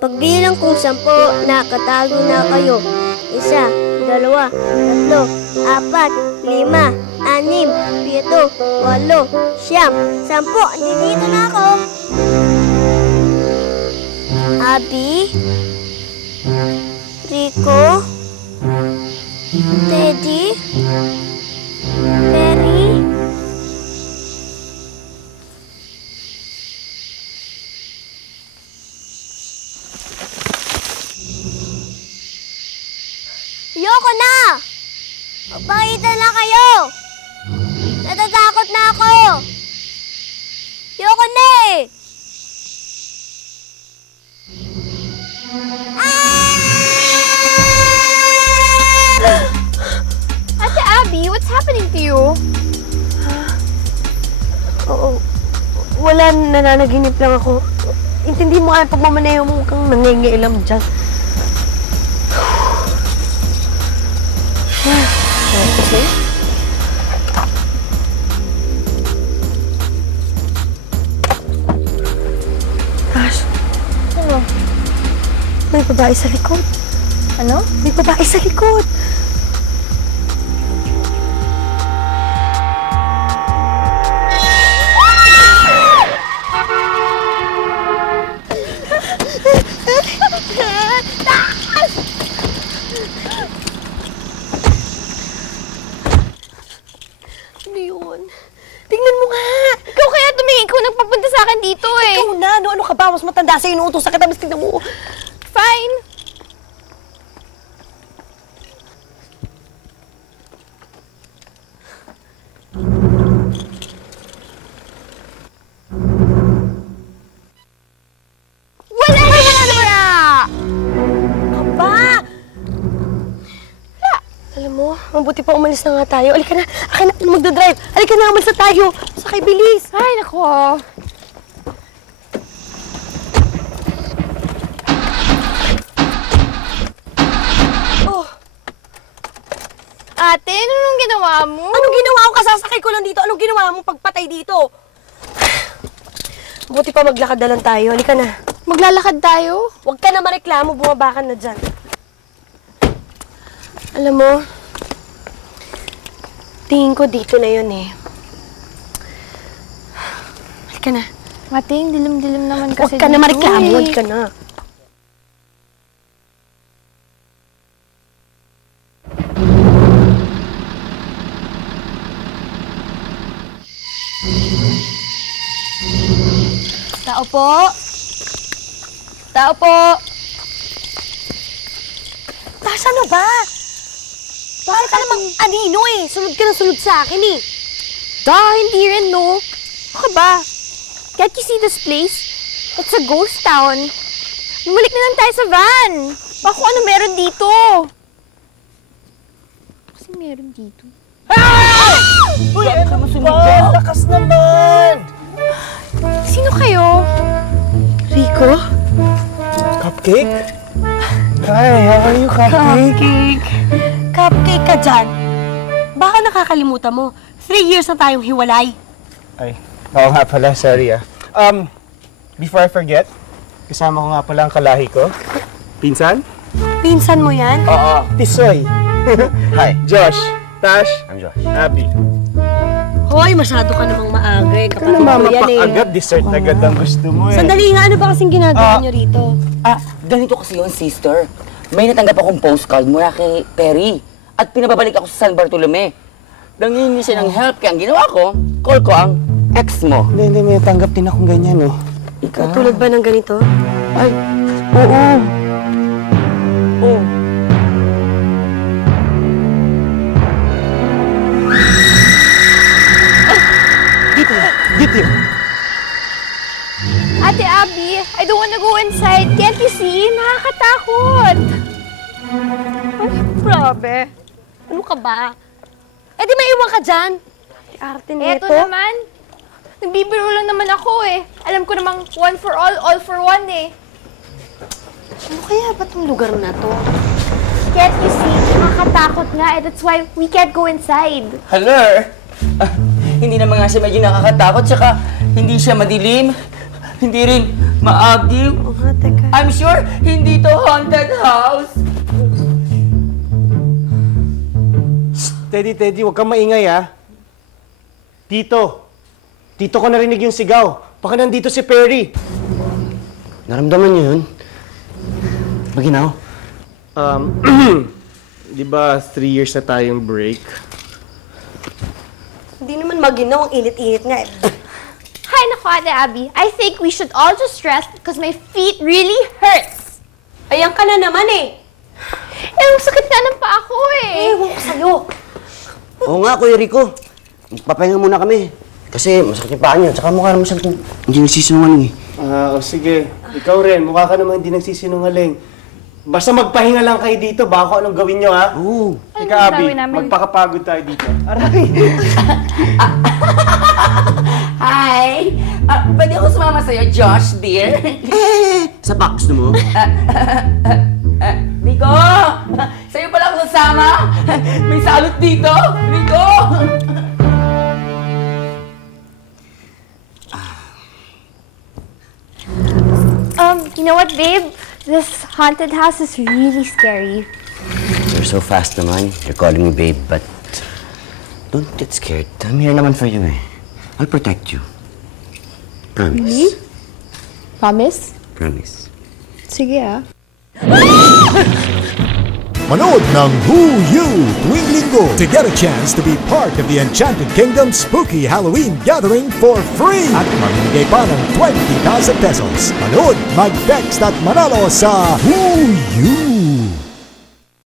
Pagbilang kong 10, nakatalo na kayo. 1, 2, 3, 4, 5, 6, 7, 8, 9, 10. Dito na ako. Abby, Rico, Teddy, Perry. Ayoko na! Magpakita na kayo! Natatakot na ako! Ayoko na eh! Ate Abby, what's happening to you? Oo. Wala, nananaginip lang ako. Intindi mo nga yung pagmamaneho mo kang nangingialam dyan. Kasi? Tash. Ano? May babae sa likod. Ano? May babae sa likod. Ano yun? Tingnan mo nga! Ikaw kaya tumingin ko nagpapunta sa akin dito eh. Ikaw na! Ano ka ba? Mas matanda sa'yo, inuutos sa kita. Mas tingnan mo. Fine. Wala na! Aba! Alam mo, mabuti pa umalis na nga tayo. Alika na, akin na magdadrive. Alika na, umalis na tayo. Sakay, bilis. Ay, nako. Oh, Ate, ano nung ginawa mo? anong ginawa ko? Kasasakay ko lang dito. Anong ginawa mo pagpatay dito? Mabuti pa maglakad na lang tayo. Alika na. Maglalakad tayo? Huwag ka na mareklamo, bumaba ka na dyan. Alam mo, tingin ko dito na yun eh. Halika na. Ate, yung dilim-dilim naman kasi Huwag ka na dito mareklamo, eh. huwag ka na. Tao po. Tao po. Tash, ano ba? Bakit ka namang anino eh? Sunod ka na sunod sa akin eh. Hindi rin, no? Baka ba? Can't you see this place? It's a ghost town. Bumalik na lang tayo sa van. Baka kung ano meron dito. Kasi meron dito. Uy, ano ba? Lakas naman! Sino kayo? Rico? Cupcake? Hi, how are you, Cupcake? Cupcake ka dyan. Baka nakakalimutan mo. 3 years na tayong hiwalay. Ay, oo nga pala, sorry ah. Before I forget, kasama ko nga pala ang kalahi ko. Pinsan? Pinsan mo yan? Oo. Tisoy. Hi. Josh. Tash. I'm Josh. Abby. Hoy, masyado ka namang maaga eh. Ka na mama pa agad, dessert agad ang gusto mo eh. Sandali nga, ano ba kasing ginagawa niyo rito? Ganito kasi yun, sister. May natanggap akong postcard mula kay Perry. At pinababalik ako sa San Bartolome. Nangingi siya ng help, kaya ang ginawa ko, call ko ang ex mo. Hindi, may tanggap din akong ganyan eh. Ikaw? Tulad ba ng ganito? Ay, oo. Oh. Dito. Ate Abby, I don't wanna go inside. Can't you see? Nakakatakot. Ay, grabe. Ano ka ba? Eh di maiwan ka dyan. Arte Eto nito. naman. Nagbibiro lang naman ako eh. Alam ko namang one for all for one eh. Ano kaya ba itong lugar na to? Can't you see? Nakakatakot nga eh. That's why we can't go inside. Hello? Hindi naman nga siya medyo nakakatakot, tsaka hindi siya madilim. Hindi rin Maagdiw. Oo nga, teka. I'm sure hindi to haunted house. Teddy, huwag kang maingay, ha? Tito ko narinig yung sigaw. Baka nandito si Perry. Naramdaman niyo yun? Maginaw? Di ba 3 years na tayong break? Hindi naman maginaw, ang init-init nga eh. Hi, naku, Ate Abby. I think we should all just rest because my feet really hurts. Ayan ka na naman eh. Ang sakit nga ng paa ko eh. Ewan ko sa'yo. Oo nga, Kuya Rico. Magpapahinga muna kami. Kasi masakit yung paa niya. Tsaka mukha naman siyang hindi nagsisinungaling eh. Sige. Ikaw rin, mukha ka naman hindi nagsisinungaling. Basta magpahinga lang kayo dito, baka kung anong gawin nyo, ha? Oo. Ika, Abby, gagawin namin? magpakapagod tayo dito. Aray! Hi! Pwede ako sumama sa'yo, Josh, dear? Sa box mo? Rico! Sa'yo pala ako sasama! May salot dito! Rico! You know what, babe? This haunted house is really scary. You're so fast naman. You're calling me babe, but don't get scared. I'm here naman for you eh. I'll protect you. Promise. Really? Promise? Promise. Sige ah. Manood ng Who You tuwing linggo to get a chance to be part of the Enchanted Kingdom Spooky Halloween Gathering for free at mamimigay pa ng 20,000 pesos. Manood, mag-text at manalo sa Who You.